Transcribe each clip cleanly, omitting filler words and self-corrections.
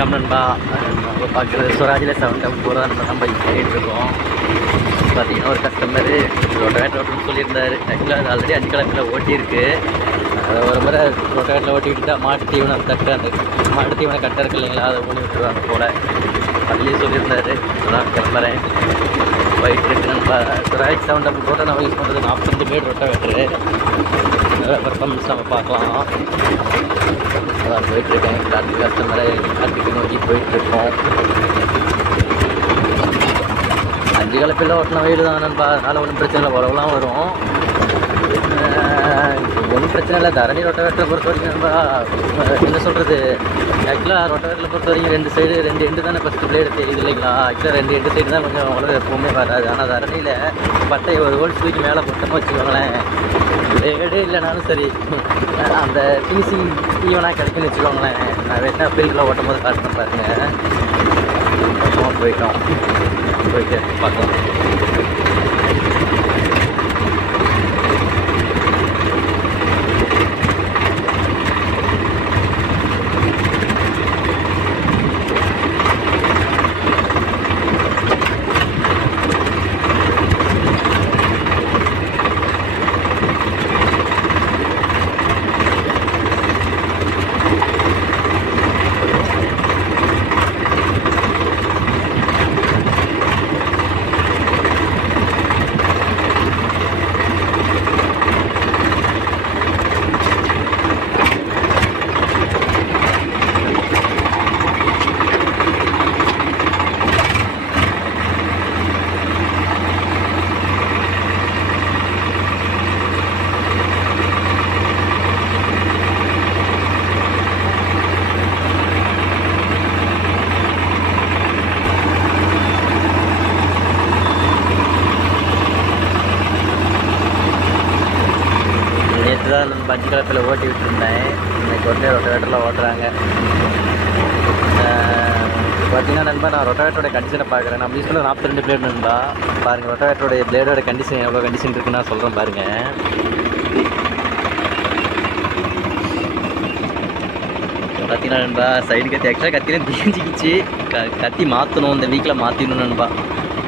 வணக்கம் நண்பா. நம்ம பார்க்குறது ஸ்வராஜில் 7 தான் நம்ம பண்ணிகிட்டு இருக்கோம். பார்த்தீங்கன்னா ஒரு கஸ்டமரு ரொட்டவேட்டர் சொல்லியிருந்தார். ஆக்சுவலாக அது ஆல்ரெடி 5 கிலோமீட்டர் ஓட்டியிருக்கு. அதை ஒரு முறை ரொட்டவேட்டில் ஓட்டிக்கிட்டு மாட்டு தீவனம் தட்டு அந்த மாட்டு தீவனம் கட்ட இருக்கு இல்லைங்களா, அதை ஊனி விட்டுருவாங்க போல். அதுலேயே சொல்லியிருந்தாரு. அதான் கிளம்புறேன் போயிட்டு இருக்கு நண்பா. ஸ்வராஜ் 7 நம்ம யூஸ் பண்ணுறது 45 பேர் ரொட்டவேட்டரு. பர்ஃபார்மன்ஸ் நம்ம பார்க்கலாம். அதான் போயிட்டுருக்கேன். அடுத்த கஸ்டமரை அடுத்துக்கு நோக்கி போயிட்டுருக்கோம். 5 கலப்பில் ஓட்டின வெயில் தான் நண்பா. அதனால் ஒன்றும் பிரச்சனை இல்லை, உறவுலாம் வரும். ஒன்றும் பிரச்சனை இல்லை. தரணி ரொட்டவேட்டரை பொறுத்த வரைக்கும் நண்பா என்ன சொல்கிறது, ஆக்சுவலாக ரொட்டவேட்டரில் பொறுத்த வரைக்கும் 2 சைடு 2 எண்டு தானே ஃபஸ்ட்டு பிளேடு தெரியுது இல்லைங்களா. ஆக்சுவலாக 2 எண்டு சைடு தான் கொஞ்சம் உழவு எப்பவுமே வராது. ஆனால் தரணியில் பட்டை ஒரு ஹோல்ஸ் தூக்கி மேலே போட்டோம்னு வச்சுக்கோங்களேன், பிளேடே இல்லைனாலும் சரி அந்த ஃபினிஷிங் ஈவனாக கிடைக்குன்னு வச்சுக்கோங்களேன். நான் வேணா ஃபீல்டில் ஓட்டும் போது காட்டுறேன் பாருங்கள். போயிட்டு பார்க்கலாம். தான் நம்ம 5 கலப்பில் ஓட்டி விட்டுருந்தேன். இன்றைக்கி உடனே ரொட்டவேட்டரில் ஓட்டுறாங்க. பார்த்தீங்கன்னா நண்பா, நான் ரொட்டவேட்டரோட கண்டிஷனை பார்க்குறேன். நம்ம யூஸ் பண்ண 42 பிளேடு நண்பா. பாருங்கள் ரொட்டவேட்டரோடைய பிளேடோட கண்டிஷன் எவ்வளோ கண்டிஷன் இருக்குன்னு நான் சொல்கிறேன் பாருங்கள். பார்த்தீங்கன்னா நண்பா, சைடு கத்தி ஆக்சுவலாக கத்தினா தேஞ்சிக்கிச்சு. கத்தி மாற்றணும், இந்த வீக்கில் மாற்றிடணும் நண்பா.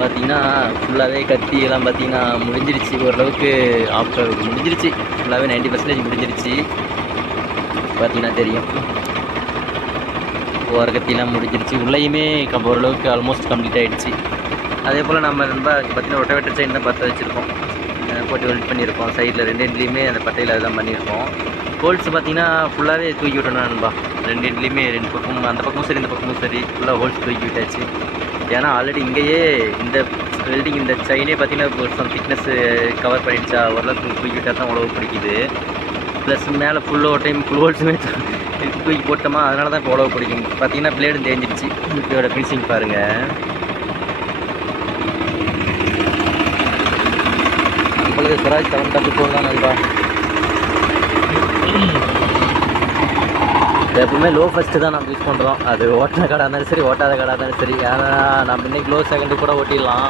பார்த்தீங்கன்னா ஃபுல்லாகவே கத்தி எல்லாம் பார்த்தீங்கன்னா முடிஞ்சிருச்சு. ஓரளவுக்கு ஆஃப்டர் முடிஞ்சிருச்சு. ஃபுல்லாகவே 90% முடிஞ்சிருச்சு. பார்த்தீங்கன்னா தெரியும், ஓர கத்திலாம் முடிஞ்சிருச்சு. உள்ளேயுமே ஓரளவுக்கு ஆல்மோஸ்ட் கம்ப்ளீட் ஆகிடுச்சு. அதே போல் நம்ம நண்பா பார்த்தீங்கன்னா ரொட்டவேட்டர் சைடு தான் பார்த்து வச்சுருக்கோம், போட்டு வெல்ட் பண்ணியிருக்கோம். சைடில் 2 எண்ட்லேயுமே அந்த பட்டையில் அதுதான் பண்ணியிருக்கோம். ஹோல்ஸ் பார்த்தீங்கன்னா ஃபுல்லாகவே தூக்கி விட்டணும் நண்பா. 2 எண்ட்லேயுமே 2 பக்கமும், அந்த பக்கமும் சரி இந்த பக்கமும் சரி, ஃபுல்லாக ஹோல்ஸ் தூக்கி விட்டாச்சு. ஏன்னா ஆல்ரெடி இங்கேயே இந்த வெல்டிங் இந்த செயினே பார்த்தீங்கன்னா ஒரு சம் திக்னஸ் கவர் பண்ணிடுச்சா, ஓரளவுக்கு தூக்கி விட்டால் தான் உழவு பிடிக்குது. ப்ளஸ் மேலே ஃபுல் டைம் ஃபுல் ஹோல்ஸுமே தூக்கி போட்டோமா, அதனால தான் இப்போ உழவு பிடிக்கும். பார்த்தீங்கன்னா பிளேடு தேஞ்சிடுச்சு. இதோட ஃபினிஷிங் பாருங்கள். உங்களுக்கு ஸ்வராஜ் 7 தான் நண்பா. எப்பவுமே லோ ஃபஸ்ட்டு தான் நம்ம யூஸ் பண்ணுறோம். அது ஓட்டின கடை இருந்தாலும் சரி, ஓட்டாத கடை இருந்தாலும் சரி. ஏன்னா நம்ம இன்றைக்கி லோ செகண்டு கூட ஓட்டிடலாம்.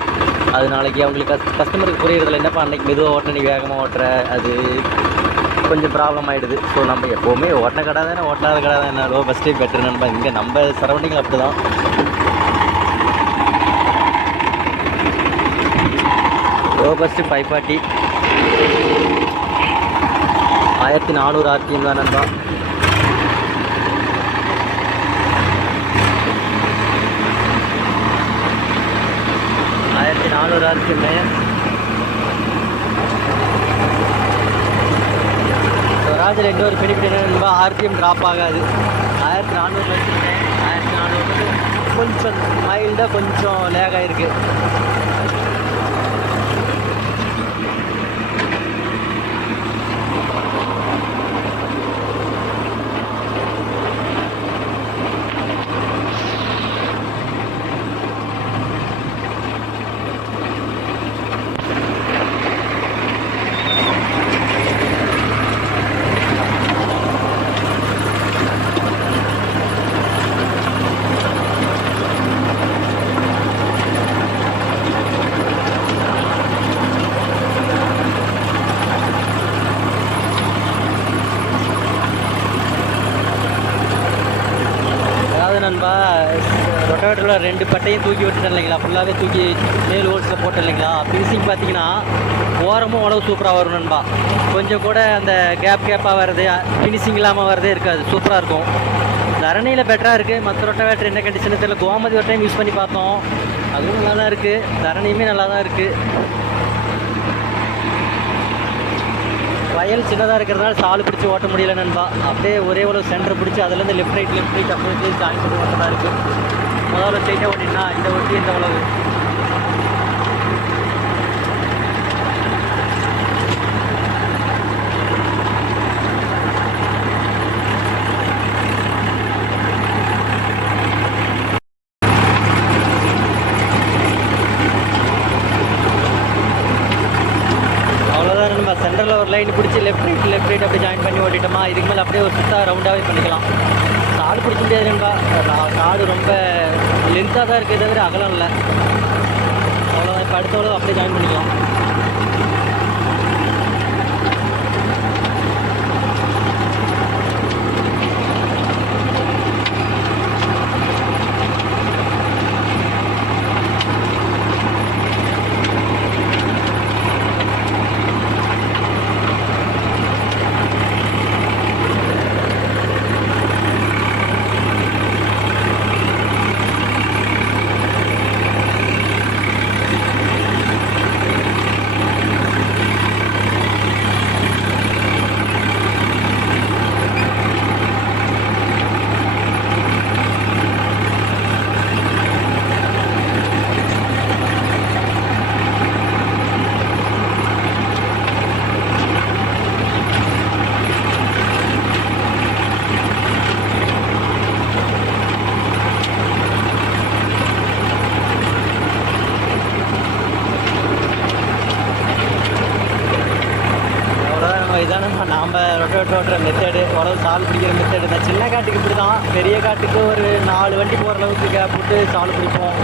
அது நாளைக்கு அவங்களுக்கு கஸ்டமருக்கு புரியுறதில்ல, என்னப்பா அன்றைக்கி மெதுவாக ஓட்டின நீ வேகமாக ஓட்டுற, அது கொஞ்சம் ப்ராப்ளம் ஆகிடுது. ஸோ நம்ம எப்போவுமே ஓட்டின கடை தானே, ஓட்டாத கடை தான் என்ன, லோ ஃபஸ்ட்டே பெட்டர் நண்பா. இங்கே நம்ம சரௌண்டிங்கில் அப்படி தான். லோ ஃபஸ்ட்டு 540 1400 RPM தான் நண்பா. RPM. ஸ்வராஜில் இன்னொரு பெனிஃபிட் என்னன்னா RPM ட்ராப் ஆகாது. 1400 வச்சுருக்கேன். 1400 கொஞ்சம் மைல்டாக கொஞ்சம் லேக் ஆகிருக்கு. நண்பா, ரொட்டவேட்டரில் 2 பட்டையும் தூக்கி விட்டுட்டேன் இல்லைங்களா, ஃபுல்லாகவே தூக்கி 7 வோல்ட்ஸில் போட்டேன் இல்லைங்களா. ஃபினிஷிங் பார்த்தீங்கன்னா ஓரமும் உழவு சூப்பராக வரும் நண்பா. கொஞ்சம் கூட அந்த கேப்பாக வர்றது, ஃபினிஷிங் இல்லாமல் வரதே இருக்காது, சூப்பராக இருக்கும். தரணியில் பெட்டராக இருக்குது. மற்ற ரொட்டவேட்டர் என்ன கண்டிஷன் தெரியல. கோமதி ஒரு டைம் யூஸ் பண்ணி பார்த்தோம், அதுவும் நல்லா தான் இருக்குது. தரணியுமே நல்லா தான் இருக்குது. வயல் சின்னதாக இருக்கிறதுனால சாலு பிடிச்சி ஓட்ட முடியல நண்பா. அப்படியே ஒரே ஒரு சென்டர் பிடிச்சி அதுலேருந்து லெஃப்ட் ரைட் அப்படியே ஜாயின் பண்ணி ஓட்டதாக இருக்குது. முதல்ல ஸ்ட்ரைட்டாக ஓட்டினா இந்த ஒட்டி இந்த உழவு. சென்டரில் ஒரு லைன் பிடிச்சி லெஃப்ட் ரைட் அப்படியே ஜாயின் பண்ணி ஓட்டிட்டோமா. இதுக்கு மேலே அப்படியே ஒரு சுத்தாக ரவுண்டாகவே பண்ணிக்கலாம். காடு பிடிச்ச முடியாது நண்பா. காடு ரொம்ப லென்த்தாக தான் இருக்குது, தவிர அகலம் இல்லை. அவ்வளோதான். இப்போ அடுத்தவளவு அப்படியே ஜாயின் பண்ணிக்கலாம். இதான நாம் ரொட்டவேட்டர் ஓட்டுற மெத்தடு, உடம்பு சால் பிடிக்கிற மெத்தடு. இந்த சின்ன காட்டுக்கு இப்படி தான். பெரிய காட்டுக்கு ஒரு 4 வண்டி போகிற அளவுக்கு கேப் விட்டு சால் பிடிப்போம்.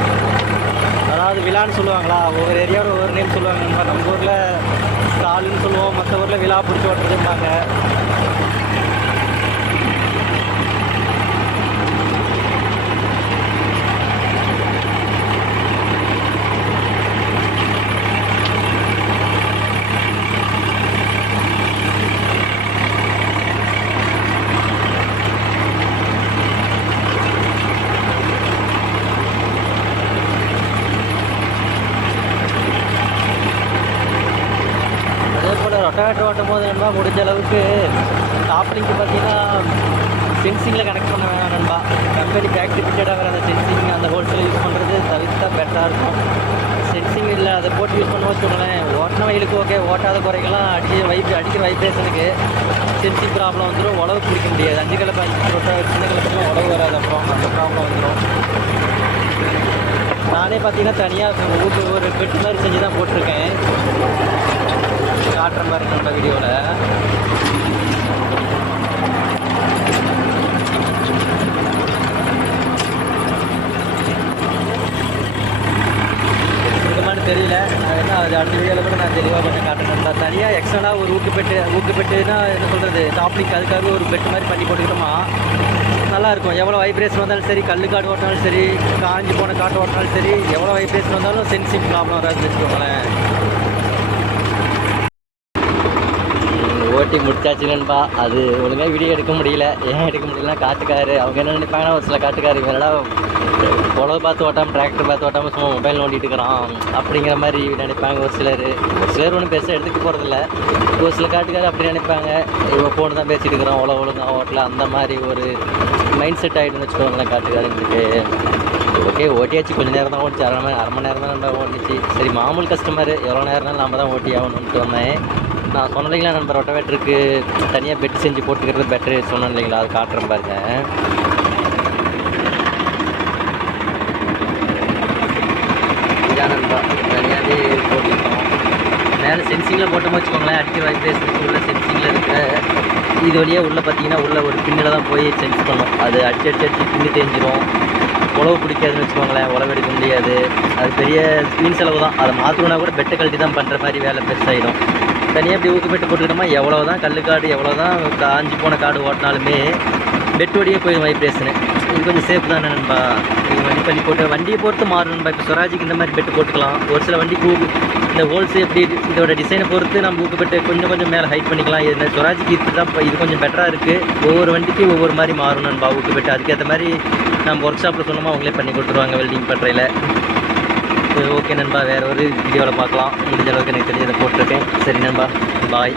அதாவது விழான்னு சொல்லுவாங்களா, ஒவ்வொரு ஏரியாவில் ஒவ்வொரு நேம் சொல்லுவாங்க. நம்ம ஊரில் சாலுன்னு சொல்லுவோம், மற்ற ஊரில் விழா பிடிச்சி ஓட்டுறதும்பாங்க. ரொட்டவேட்டர் ஓட்டும் போது நண்பா முடிஞ்ச அளவுக்கு டாப் லிங்க் பார்த்தீங்கன்னா சென்சிங்கில் கனெக்ட் பண்ண வேணாம் நண்பா. கம்பெனி ஃபேக்ட்ரி ஃபிட்டடாக வர அந்த சென்சிங் அந்த ஹோல்சேல் யூஸ் பண்ணுறது தவிர்த்தா பெட்டராக இருக்கும். சென்சிங் இல்லை, அதை போட்டு யூஸ் பண்ண வச்சுக்கோங்களேன். ஓட்டின வயலுக்கு ஓகே, ஓட்டாத குறைகள்லாம் அடிக்கிற வைப்ரேஷனுக்கு சென்சிங் ப்ராப்ளம் வந்துடும். உழவு பிடிக்க முடியாது. 5 கிலோ ரொட்டவேட்டர் சின்ன கிலோலாம் உழவு வராது. அப்புறம் அந்த ப்ராப்ளம் வந்துடும். நானே பார்த்தீங்கன்னா தனியாக ஒரு பெட்டு மாதிரி செஞ்சு தான் போட்டிருக்கேன். காட்டுற மாதிரி நம்ம வீடியோவில் இருக்குமான்னு தெரியல. அது அடுத்த வீடியோவில் கூட நான் தெளிவாக பண்ணி காட்டுறேன். தனியாக எக்ஸ்ட்ரா ஒரு ஊக்குப்பெட்டுனா என்ன சொல்கிறது, டாப்லிக் அதுக்காக ஒரு பெட்டு மாதிரி பண்ணி போட்டுக்கிட்டோமா நல்லாயிருக்கும். எவ்வளோ வைப்ரேஷன் வந்தாலும் சரி, காடு ஓட்டினாலும் சரி, காஞ்சி போன காட்டு ஓட்டினாலும் சரி, எவ்வளோ வைப்ரேஷன் வந்தாலும் சென்சிங் ப்ராப்ளம் வராதுன்னு வச்சுக்கோங்களேன். ஓட்டி முடிச்சாச்சு நண்பா. அது ஒழுங்காக வீடியோ எடுக்க முடியல. ஏன் எடுக்க முடியலன்னா காட்டுக்காரு அவங்க என்ன நினைப்பாங்கன்னா, ஒரு சில காட்டுக்காரு இவனடா உழவு பார்த்து ஓட்டாமல் டிராக்டர் பார்த்து ஓட்டாமல் சும்மா மொபைல் நோண்டிட்டு இருக்கிறான் அப்படிங்கிற மாதிரி நினைப்பாங்க ஒரு சிலர். ஒன்றும் பெருசாக எடுத்துக்க போகிறதில்ல. ஒரு சில காட்டுக்காரு அப்படி நினைப்பாங்க, இவன் ஃபோன் தான் பேசிகிட்டு இருக்கிறான், ஒழுங்காக ஓட்டல, அந்த மாதிரி ஒரு மைண்ட் செட் ஆகிடுன்னு வச்சுக்கோங்களேன் காட்டுக்காரங்களுக்கு. ஓகே ஓட்டியாச்சு. கொஞ்சம் நேரம் தான் ஓடிச்சு, அரை மணி நேரம் தான் நம்ம ஓடிச்சு. சரி, மாமூல் கஸ்டமர் எவ்வளோ நேரம்னாலும் நம்ம தான் ஓட்டி ஆகணுன்ட்டு வந்தேன். நான் சொன்னேன் இல்லைங்களா, நம்ம ரொட்டவேட்டருக்கு தனியாக பெட் செஞ்சு போட்டுக்கிறது பெட்ரு சொன்னேன் இல்லைங்களா, அது காட்டுறேன் பாருங்க. இதான் நண்பா தனியாகவே போட்டுருக்கோம். மேலே சென்சிங்கில் போட்டோம்னு வச்சுக்கோங்களேன், அடிக்கிற வைப்ரேஷனுக்கு உள்ள சென்சிங்கில் இருக்கிற இது வழியாக உள்ளே பார்த்தீங்கன்னா உள்ள ஒரு பின்னில் தான் போய் சென்ஸ் பண்ணும். அது அடிச்சு பின்னி தெரிஞ்சிடும். உழவு பிடிக்காதுன்னு வச்சுக்கோங்களேன், உழவு எடுக்க முடியாது. அது பெரிய ஸ்பீன் செலவு தான். அதை மாற்றணுன்னா கூட பெட்டை கழட்டி தான் பண்ணுற மாதிரி வேலை பெருசாகிடும். தனியாக இப்படி ஊக்குப்பெட்டு போட்டுக்கிட்டோமா, எவ்வளோ தான் கல்லுக்காடு எவ்வளோ தான் காஞ்சி போன காடு ஓட்டினாலுமே பெட்டோடையே போயிடும் வைப்ரேஷனு. இது கொஞ்சம் சேஃப் தானே நண்பா. நீங்கள் வண்டி பண்ணி போட்டு வண்டியை பொறுத்து மாறும் நண்பா. இப்போ ஸ்வராஜுக்கு இந்த மாதிரி பெட்டு போட்டுக்கலாம். ஒரு சில வண்டிக்கு இந்த ஹோல்ஸ் எப்படி இதோட டிசைனை பொறுத்து நம்ம ஊக்கு பெட்டு கொஞ்சம் மேலே ஹைட் பண்ணிக்கலாம். இது ஸ்வராஜுக்கு இது தான் இது கொஞ்சம் பெட்டராக இருக்குது. ஒவ்வொரு வண்டிக்கு ஒவ்வொரு மாதிரி மாறும் நண்பா ஊக்கு பெட்டு. அதுக்கேற்ற மாதிரி நம்ம ஒர்க் ஷாப்பில் சொன்னோமா அவங்களே பண்ணி கொடுத்துருவாங்க வெல்டிங் பட்டறையில். ஓகே நண்பா, வேறு ஒரு வீடியோவில் பார்க்கலாம். முடிஞ்ச அளவுக்கு எனக்கு தெரிஞ்சதை போட்டிருக்கேன். சரி நண்பா, பாய்.